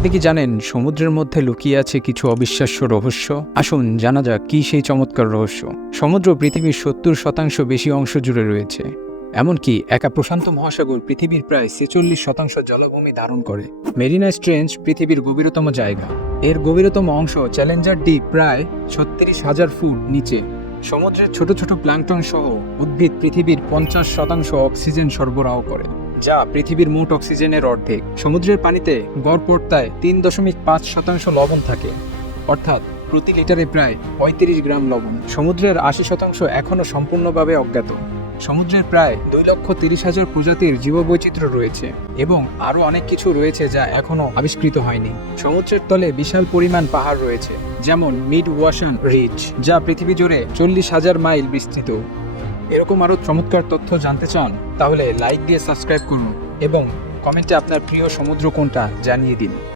আপনি কি জানেন সমুদ্রের মধ্যে লুকিয়ে আছে কিছু অবিশ্বাস্য রহস্য? আসুন জানা যাক কী সেই চমৎকার রহস্য। সমুদ্র পৃথিবীর ৭০% বেশি অংশ জুড়ে রয়েছে। এমনকি একা প্রশান্ত মহাসাগর পৃথিবীর প্রায় ৪৬% জলাভূমি ধারণ করে। মেরিনা ট্রেঞ্চ পৃথিবীর গভীরতম জায়গা। এর গভীরতম অংশ চ্যালেঞ্জার ডিপ প্রায় ৩৬,০০০ ফুট নিচে। সমুদ্রের ছোট ছোট প্ল্যাঙ্কটন সহ উদ্ভিদ পৃথিবীর ৫০% অক্সিজেন সরবরাহ করে, যা পৃথিবীর মোট অক্সিজেনের অর্ধেক। সমুদ্রের পানিতে গড় পর্তায় ৩.৫% লবণ থাকে, অর্থাৎ প্রতি লিটারে প্রায় ৩৫ গ্রাম লবণ। সমুদ্রের ৮০% এখনও সম্পূর্ণভাবে অজ্ঞাত। সমুদ্রের প্রায় ২,৩০,০০০ প্রজাতির জীববৈচিত্র্য রয়েছে এবং আরও অনেক কিছু রয়েছে যা এখনও আবিষ্কৃত হয়নি। সমুদ্রের তলে বিশাল পরিমাণ পাহাড় রয়েছে, যেমন মিড ওয়াশান রিজ, যা পৃথিবী জুড়ে ৪০,০০০ মাইল বিস্তৃত। এরকম আরও চমৎকার তথ্য জানতে চান? তাহলে লাইক দিয়ে সাবস্ক্রাইব করুন এবং কমেন্টে আপনার প্রিয় সমুদ্র কোনটা জানিয়ে দিন।